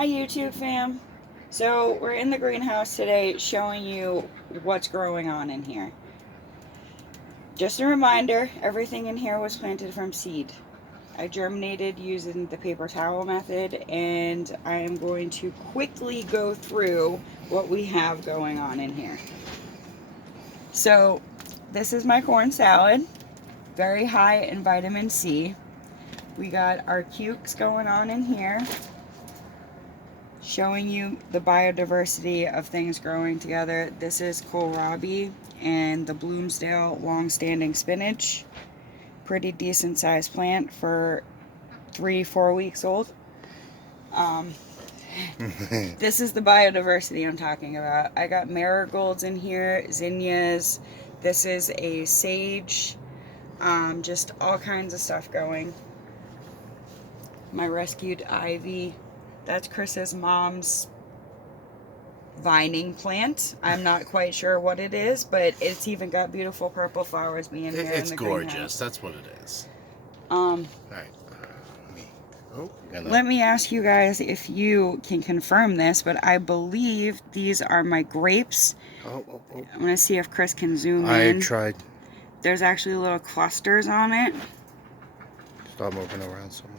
Hi YouTube fam. So we're in the greenhouse today showing you what's growing on in here. Just a reminder, everything in here was planted from seed. I germinated using the paper towel method, and I am going to quickly go through what we have going on in here. So this is my corn salad, very high in vitamin C. We got our cukes going on in here, showing you the biodiversity of things growing together. This is kohlrabi and the Bloomsdale long-standing spinach. Pretty decent sized plant for 3-4 weeks old. This is the biodiversity I'm talking about. I got marigolds in here, zinnias. This is a sage. Just all kinds of stuff going. My rescued ivy. That's Chris's mom's vining plant. I'm not quite sure what it is, but it's even got beautiful purple flowers being here in the It's gorgeous. greenhouse. That's what it is. All right. Let me ask you guys if you can confirm this, but I believe these are my grapes. Oh. I'm going to see if Chris can zoom in. I tried. There's actually little clusters on it. Stop moving around so much.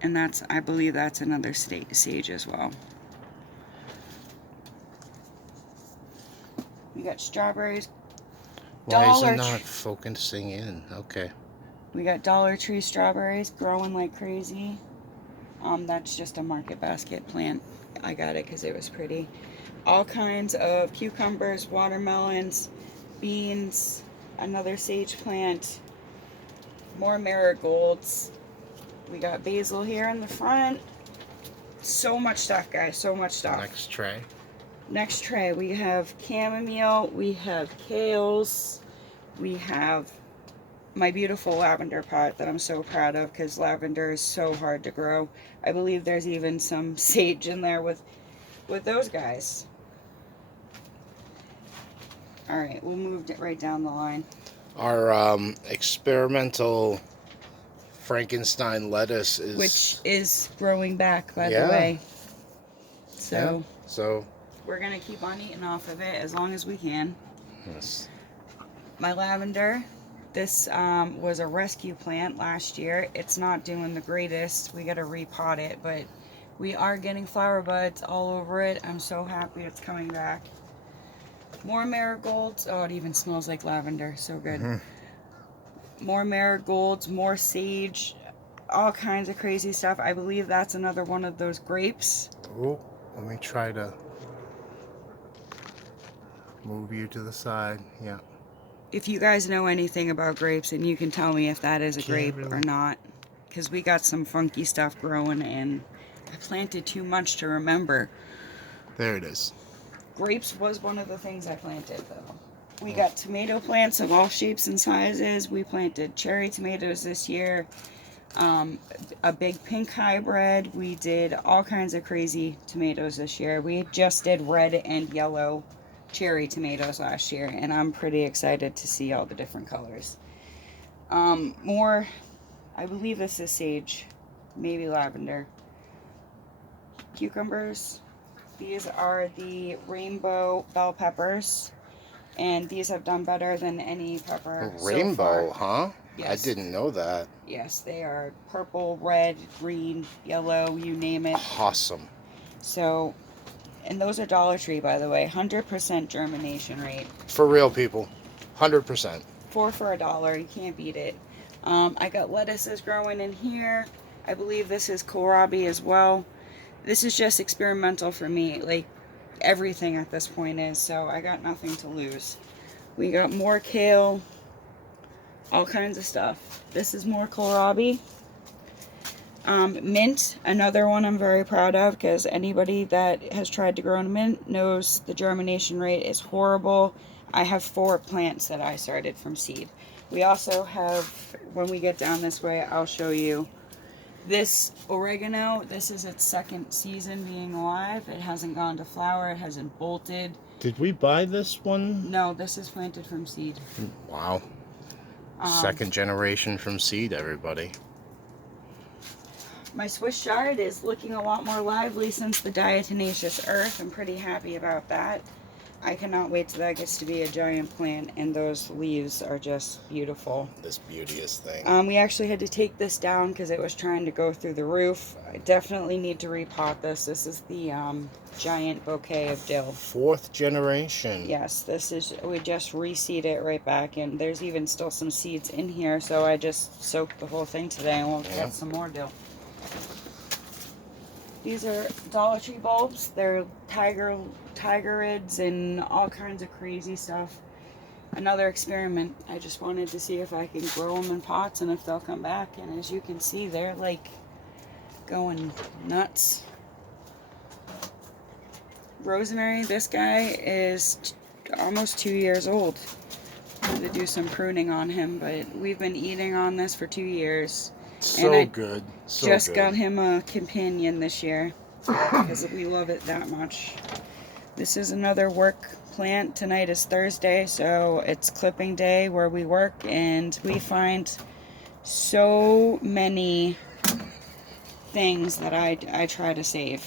And that's, I believe that's another sage as well. We got strawberries. Why is it not focusing in? Okay. We got Dollar Tree strawberries growing like crazy. That's just a market basket plant. I got it because it was pretty. All kinds of cucumbers, watermelons, beans, another sage plant, more marigolds. We got basil here in the front. So much stuff, guys. So much stuff. Next tray. Next tray, we have chamomile, we have kales, we have my beautiful lavender pot that I'm so proud of because lavender is so hard to grow. I believe there's even some sage in there with those guys. All right, we'll move it right down the line. Our experimental Frankenstein lettuce is... Which is growing back, by the way. So we're going to keep on eating off of it as long as we can. Yes. My lavender, this was a rescue plant last year. It's not doing the greatest. We got to repot it, but we are getting flower buds all over it. I'm so happy it's coming back. More marigolds. Oh, it even smells like lavender. So good. More marigolds, more sage, all kinds of crazy stuff. I believe that's another one of those grapes. Oh, let me try to move you to the side. Yeah. If you guys know anything about grapes, and you can tell me if that is a grape or not, because we got some funky stuff growing and I planted too much to remember. There it is. Grapes was one of the things I planted, though. We got tomato plants of all shapes and sizes. We planted cherry tomatoes this year, a big pink hybrid. We did all kinds of crazy tomatoes this year. We just did red and yellow cherry tomatoes last year, and I'm pretty excited to see all the different colors. More, I believe this is sage, maybe lavender. Cucumbers. These are the rainbow bell peppers. And these have done better than any pepper Rainbow, so far. huh? Yes. I didn't know that. Yes, they are purple, red, green, yellow, you name it. Awesome. So, and those are Dollar Tree, by the way. 100% germination rate. For real, people. 100%. 4 for $1. You can't beat it. I got lettuces growing in here. I believe this is kohlrabi as well. This is just experimental for me. Like, everything at this point is, so I got nothing to lose. We got more kale, all kinds of stuff. This is more kohlrabi. Mint, another one I'm very proud of because anybody that has tried to grow mint knows the germination rate is horrible. I have 4 plants that I started from seed. We also have, when we get down this way, I'll show you this oregano. This is its 2nd season being alive. It hasn't gone to flower. It hasn't bolted. Did we buy this one? No, this is planted from seed. Wow. 2nd generation from seed, everybody. My Swiss chard is looking a lot more lively since the diatomaceous earth. I'm pretty happy about that. I cannot wait till that gets to be a giant plant, and those leaves are just beautiful. This beauteous thing. We actually had to take this down because it was trying to go through the roof. I definitely need to repot this. This is the giant bouquet of dill. 4th generation. Yes, this is, we just reseed it right back in. There's even still some seeds in here, so I just soaked the whole thing today and we'll get some more dill. These are Dollar Tree bulbs. They're tigerids and all kinds of crazy stuff. Another experiment. I just wanted to see if I can grow them in pots and if they'll come back. And as you can see, they're like going nuts. Rosemary, this guy is almost 2 years old. I had to do some pruning on him, but we've been eating on this for 2 years. So good. So just good. got him a companion this year because we love it that much. This is another work plant. Tonight is Thursday, so it's clipping day where we work, and we find so many things that I try to save.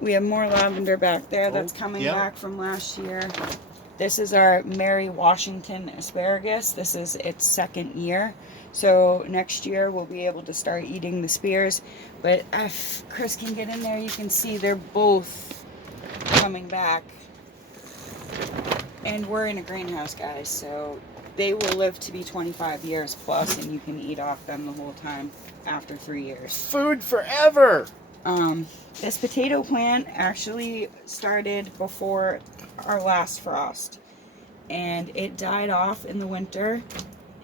We have more lavender back there that's coming back from last year. This is our Mary Washington asparagus. This is its 2nd year. So next year we'll be able to start eating the spears. But if Chris can get in there, you can see they're both coming back. And we're in a greenhouse, guys, so they will live to be 25 years plus, and you can eat off them the whole time after 3 years. Food forever! This potato plant actually started before our last frost, and it died off in the winter,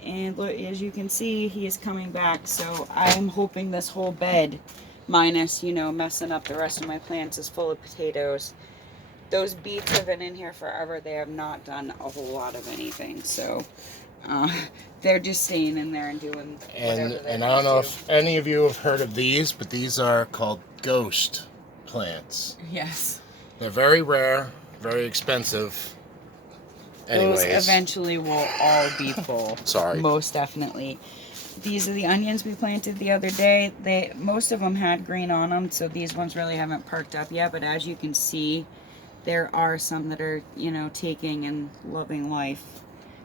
and look, as you can see, he is coming back. So I'm hoping this whole bed, minus, you know, messing up the rest of my plants, is full of potatoes. Those beets have been in here forever. They have not done a whole lot of anything, so they're just staying in there and doing whatever they And I don't know if any of you have heard of these, but these are called ghost plants. Yes. They're very rare, very expensive. Anyways. Those eventually will all be full. Sorry. Most definitely. These are the onions we planted the other day. Most of them had green on them, so these ones really haven't perked up yet, but as you can see, there are some that are, you know, taking and loving life.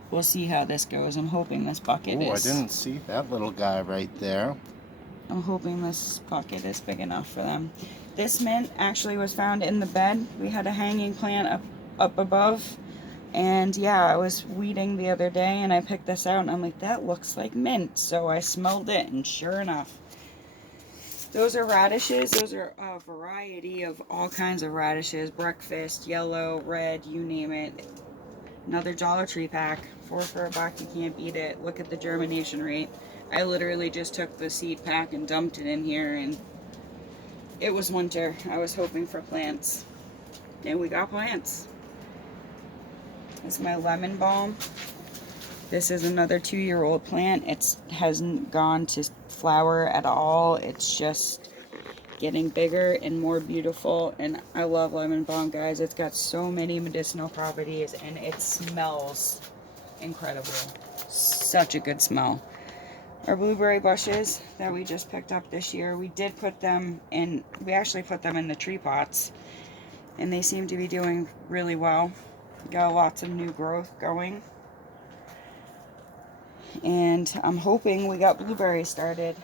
We'll see how this goes. I'm hoping this bucket is... I didn't see that little guy right there. I'm hoping this bucket is big enough for them. This mint actually was found in the bed. We had a hanging plant up above. And yeah, I was weeding the other day and I picked this out and I'm like, that looks like mint. So I smelled it and sure enough. Those are radishes. Those are a variety of all kinds of radishes. Breakfast, yellow, red, you name it. Another Dollar Tree pack. 4 for $1, you can't beat it. Look at the germination rate. I literally just took the seed pack and dumped it in here, and it was winter. I was hoping for plants. And we got plants. This is my lemon balm. This is another 2-year-old plant. It hasn't gone to flower at all. It's just getting bigger and more beautiful, and I love lemon balm, guys. It's got so many medicinal properties and it smells incredible. Such a good smell. Our blueberry bushes that we just picked up this year, we did put them in, we actually put them in the tree pots, and they seem to be doing really well. Got lots of new growth going, and I'm hoping we got blueberries started.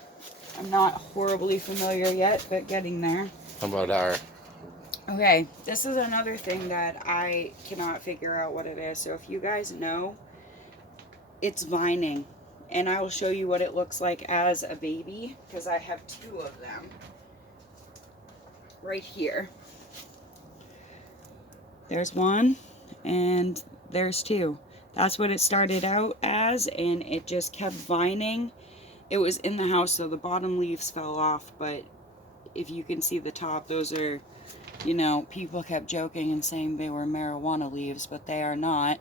I'm not horribly familiar yet, but getting there. How about our... Okay, this is another thing that I cannot figure out what it is. So if you guys know, it's vining. And I will show you what it looks like as a baby, because I have 2 of them right here. There's one, and there's 2. That's what it started out as, and it just kept vining. It was in the house, so the bottom leaves fell off, but if you can see the top, those are, you know, people kept joking and saying they were marijuana leaves, but they are not.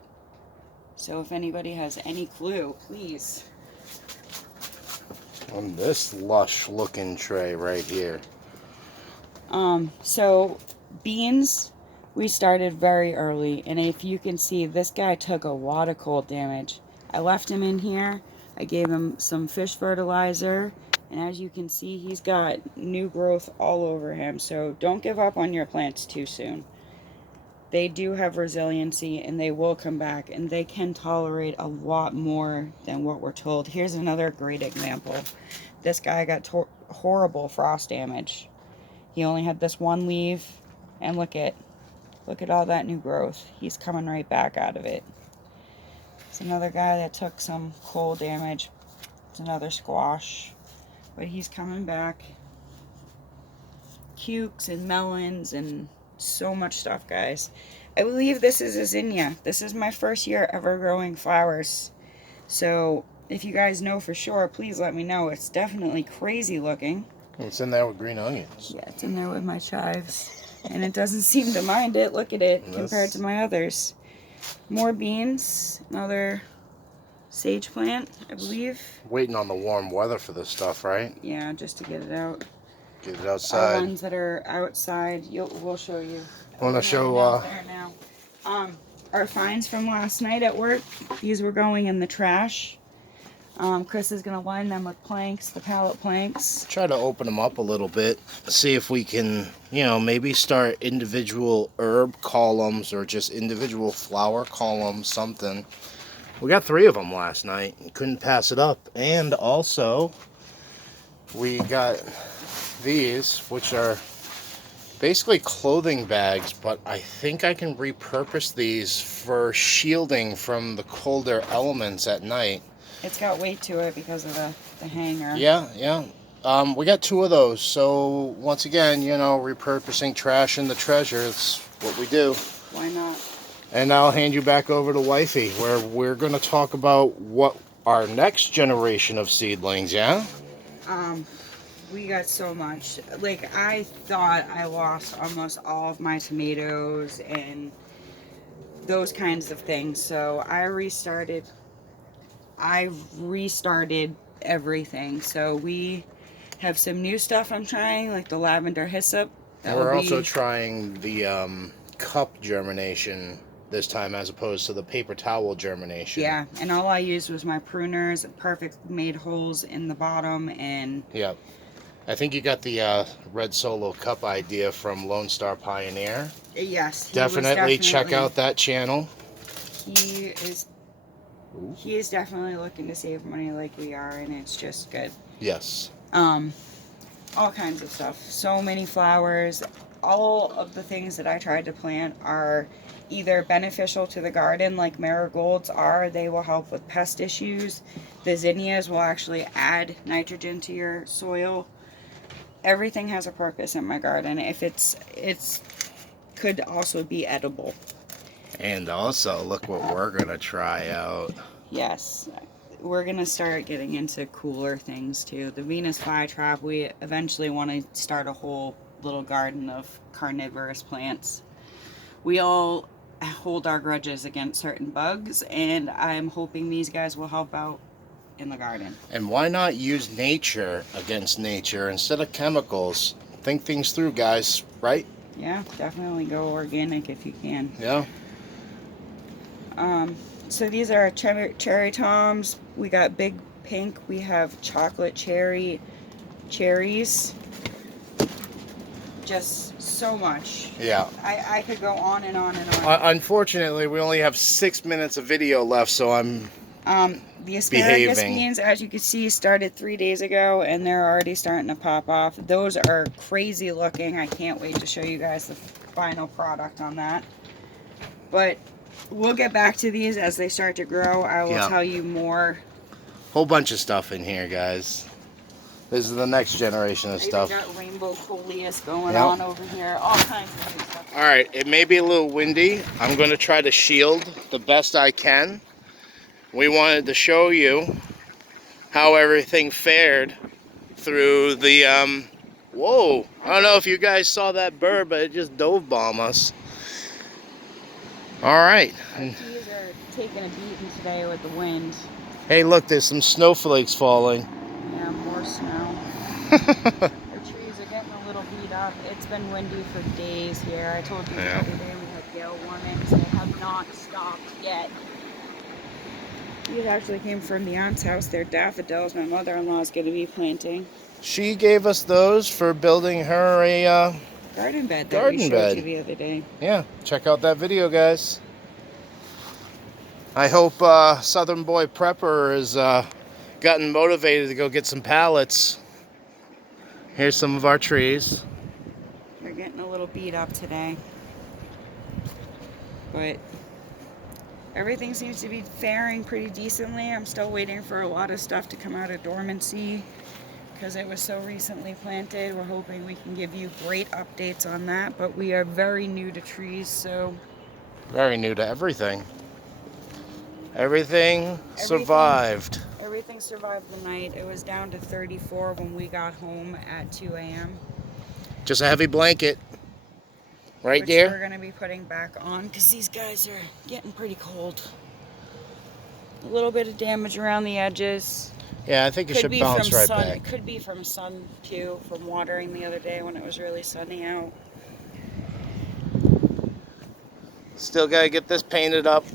So if anybody has any clue, please. On this lush looking tray right here. So beans, we started very early, and if you can see, this guy took a lot of cold damage. I left him in here. I gave him some fish fertilizer And as you can see, he's got new growth all over him. So don't give up on your plants too soon. They do have resiliency and they will come back, and they can tolerate a lot more than what we're told. Here's another great example. This guy got horrible frost damage. He only had this one leaf, and look at all that new growth. He's coming right back out of it. It's another guy that took some cold damage. It's another squash, but he's coming back. Cukes and melons and so much stuff, guys. I believe this is a zinnia. This is my first year ever growing flowers. So if you guys know for sure, please let me know. It's definitely crazy looking. It's in there with green onions. Yeah, it's in there with my chives. And it doesn't seem to mind it. Look at it compared to my others. More beans. Another sage plant, I believe. Waiting on the warm weather for this stuff, right? Yeah, just to get it out. Get it outside. Our ones that are outside, we'll show you. I want to show there now. Our finds from last night at work. These were going in the trash. Chris is gonna line them with planks, the pallet planks. try to open them up a little bit. See if we can, maybe start individual herb columns or just individual flower columns, something. We got 3 of them last night and couldn't pass it up. And also, we got these, which are basically clothing bags, but I think I can repurpose these for shielding from the colder elements at night. It's got weight to it because of the hanger. Yeah. We got 2 of those. So once again, repurposing trash into treasure. It's what we do. Why not? And I'll hand you back over to Wifey, where we're going to talk about what our next generation of seedlings, yeah? We got so much. Like, I thought I lost almost all of my tomatoes and those kinds of things. So I restarted everything. So we have some new stuff I'm trying, like the lavender hyssop. We're also trying the cup germination this time, as opposed to the paper towel germination. Yeah, and all I used was my pruners, perfect made holes in the bottom, and yeah. I think you got the Red Solo Cup idea from Lone Star Pioneer. Yes. Definitely check out that channel. He is definitely looking to save money like we are, and it's just good. Yes. All kinds of stuff. So many flowers. All of the things that I tried to plant are either beneficial to the garden, like marigolds are. They will help with pest issues. The zinnias will actually add nitrogen to your soil. Everything has a purpose in my garden. If it's could also be edible. And also, look what we're gonna try out. Yes, we're gonna start getting into cooler things too. The Venus flytrap. We eventually want to start a whole little garden of carnivorous plants. We all hold our grudges against certain bugs, and I'm hoping these guys will help out in the garden. And why not use nature against nature instead of chemicals? Think things through, guys, right? Yeah, definitely go organic if you can. Yeah. So these are cherry toms. We got big pink. We have chocolate cherries. Just so much. Yeah. I could go on and on and on. Unfortunately, we only have 6 minutes of video left, so I'm the asparagus behaving. beans, as you can see, started 3 days ago, and they're already starting to pop off. Those are crazy looking. I can't wait to show you guys the final product on that. But we'll get back to these as they start to grow. I will tell you more. Whole bunch of stuff in here, guys. This is the next generation of stuff. We got rainbow coleus going on over here. All kinds of new stuff. All right, it may be a little windy. I'm going to try to shield the best I can. We wanted to show you how everything fared through the, whoa. I don't know if you guys saw that bird, but it just dove bomb us. All right. Our trees are taking a beating today with the wind. Hey, look, there's some snowflakes falling. Yeah, more snow. Our trees are getting a little beat up. It's been windy for days here. I told you the other day we had gale warnings. They have not stopped yet. These actually came from the aunt's house. They're daffodils my mother-in-law is going to be planting. She gave us those for building her a Garden bed that we garden showed you bed. the other day. Yeah, check out that video, guys. I hope Southern Boy Prepper has gotten motivated to go get some pallets. Here's some of our trees. They're getting a little beat up today. But everything seems to be faring pretty decently. I'm still waiting for a lot of stuff to come out of dormancy because it was so recently planted. We're hoping we can give you great updates on that, but we are very new to trees, so... Very new to everything. Everything survived. Everything survived the night. It was down to 34 when we got home at 2 a.m. Just a heavy blanket. Right which there? we're going to be putting back on because these guys are getting pretty cold. A little bit of damage around the edges. Yeah, I think it should bounce right back. It could be from sun too, from watering the other day when it was really sunny out. Still got to get this painted up.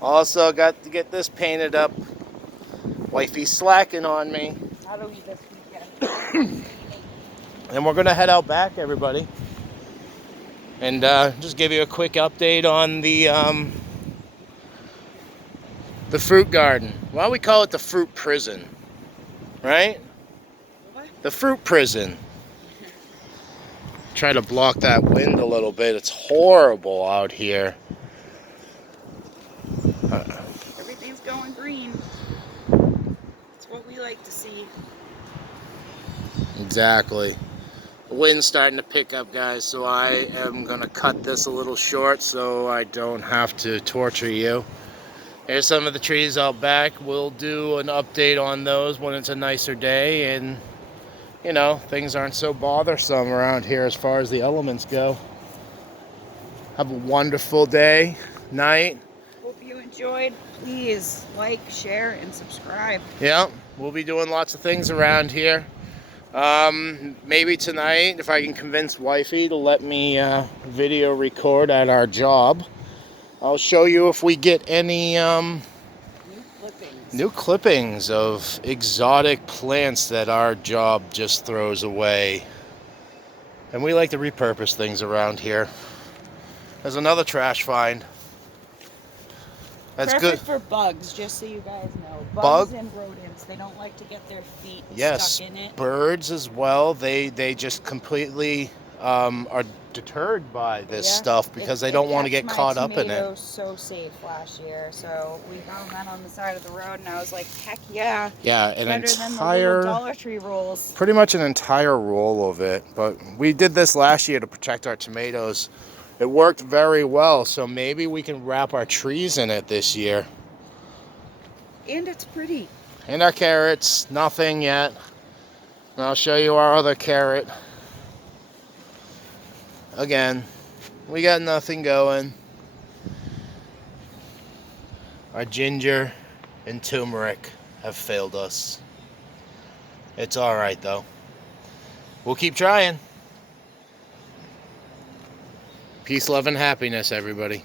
Also got to get this painted up. Wifey's slacking on me. That'll be this weekend. And we're going to head out back, everybody. And just give you a quick update on the fruit garden. Why don't we call it the fruit prison? Right? What? The fruit prison. Try to block that wind a little bit. It's horrible out here. Everything's going green. It's what we like to see. Exactly. The wind's starting to pick up, guys, so I am going to cut this a little short so I don't have to torture you. Here's some of the trees out back. We'll do an update on those when it's a nicer day and, you know, things aren't so bothersome around here as far as the elements go. Have a wonderful day, night. Hope you enjoyed. Please like, share, and subscribe. Yeah, we'll be doing lots of things around here. Maybe tonight, if I can convince wifey to let me video record at our job, I'll show you if we get any new clippings of exotic plants that our job just throws away. And we like to repurpose things around here. There's another trash find. That's Perfect good for bugs, just so you guys know. Bug? Bugs and rodents, they don't like to get their feet Yes, stuck in it. birds as well. They just completely are deterred by this stuff because they don't want to get caught up in it. So safe last year, so we found that on the side of the road, and I was like, heck yeah. Yeah, an better than the entire little Dollar Tree rolls. pretty much an entire roll of it. But we did this last year to protect our tomatoes. It worked very well, so maybe we can wrap our trees in it this year. And it's pretty. And our carrots, nothing yet. And I'll show you our other carrot. Again, we got nothing going. Our ginger and turmeric have failed us. It's all right, though. We'll keep trying. Peace, love, and happiness, everybody.